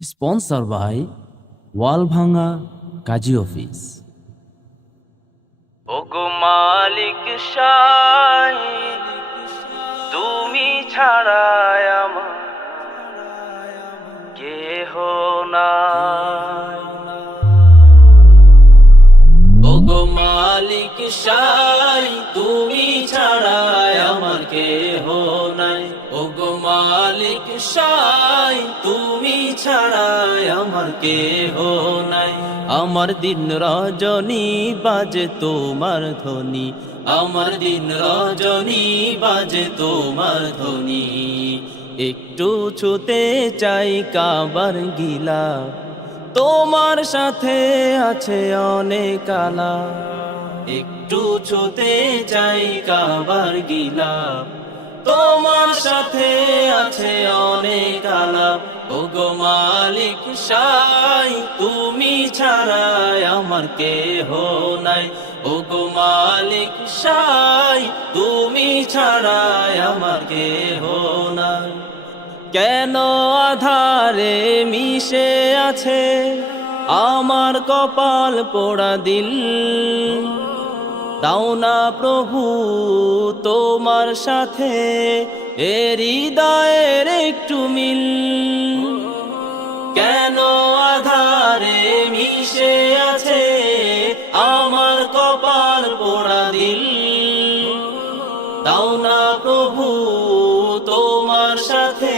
Sponsor by Walbhanga Kazi office. ওগো মালিক শাহ, তুমি ছাড়া আমার কেহ নাই। ওগো মালিক শাহ, তুমি ছাড়া আমার কেহ নাই। ওগো মালিক শাহ, তুমি ছাড়া আমার কেহ নাই। আমার দিন রজনী বাজে তোমার ধ্বনি, আমার দিন রজনী বাজে তোমার ধ্বনি। একটু ছুতে চাই কাবার গিলা, তোমার সাথে আছে অনেক আলা। একটু ছুতে চাই কাবার গিলা, তোমার সাথে আছে অনেক আলা। ওগো মালিক শাহ, তুমি ছাড়া আমার কেহ নাই। ওগো মালিক শাহ, তুমি ছাড়া আমার কেহ নাই। কেন আধারে মিশে আছে আমার কপাল পোড়া দিল, দাও না প্রভু তোমার সাথে এ হৃদয়ের একটু মিল। কেন আধারে মিশে আছে আমার কপাল পোড়া দিল, দাও না প্রভু তোমার সাথে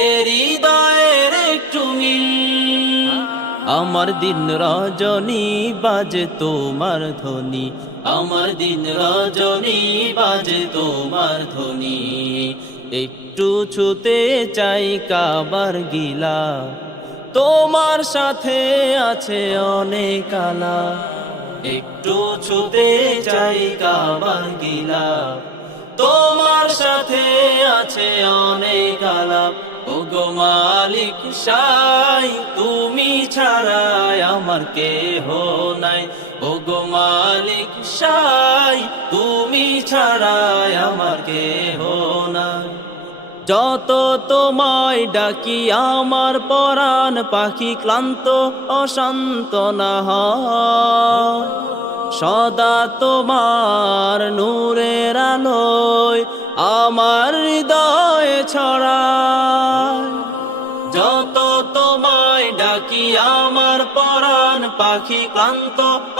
এ হৃদয়ের একটু মিল। আমার দিন রজনী বাজে তোমার ধ্বনি, আমার দিন রজনী বাজে তোমার ধ্বনি। একটু ছুতে চাই কাবার গিলা, তোমার সাথে আছে অনেক আলা। একটু ছুতে চাই কাবার গিলা, তোমার সাথে আছে অনেক আলাপ। ওগো মালিক শাহ, তুমি ছাড়া আমার কেহ নাই। ওগো মালিক শাহ, তুমি ছাড়া আমার কেহ নাই। যত তোমায় ডাকি আমার পরাণ পাখি ক্লান্ত অশান্ত না হয়, সদা তোমার নূরের আলোয় আমার হৃদয় ছড়ায়। যত তোমায় ডাকি আমার পরাণ পাখি ক্লান্ত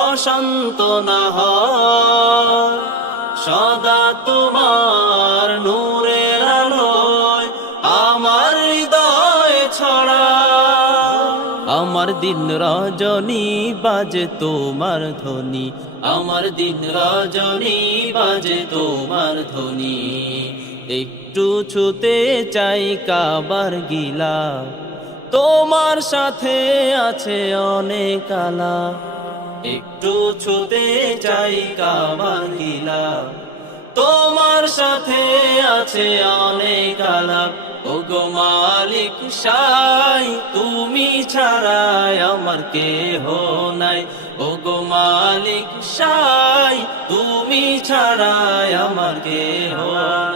অশান্ত না হয়, সদা তোমার নূরের আলোয় আমার হৃদয় ছড়ায়। আমার দিন রজনী বাজে তোমার ধ্বনি, আমার দিন রজনী বাজে তোমার ধ্বনি। একটু ছুতে চাই কাবার গিলা, তোমার সাথে আছে অনেক আলা। একটু ছুতে চাই কাবার গিলা, তোমার সাথে আছে অনেক আলাপ। ওগো মালিক শাহ, তুমি ছাড়া আমার কেহ নাই। ওগো মালিক শাহ, তুমি ছাড়া আমার কেহ নাই।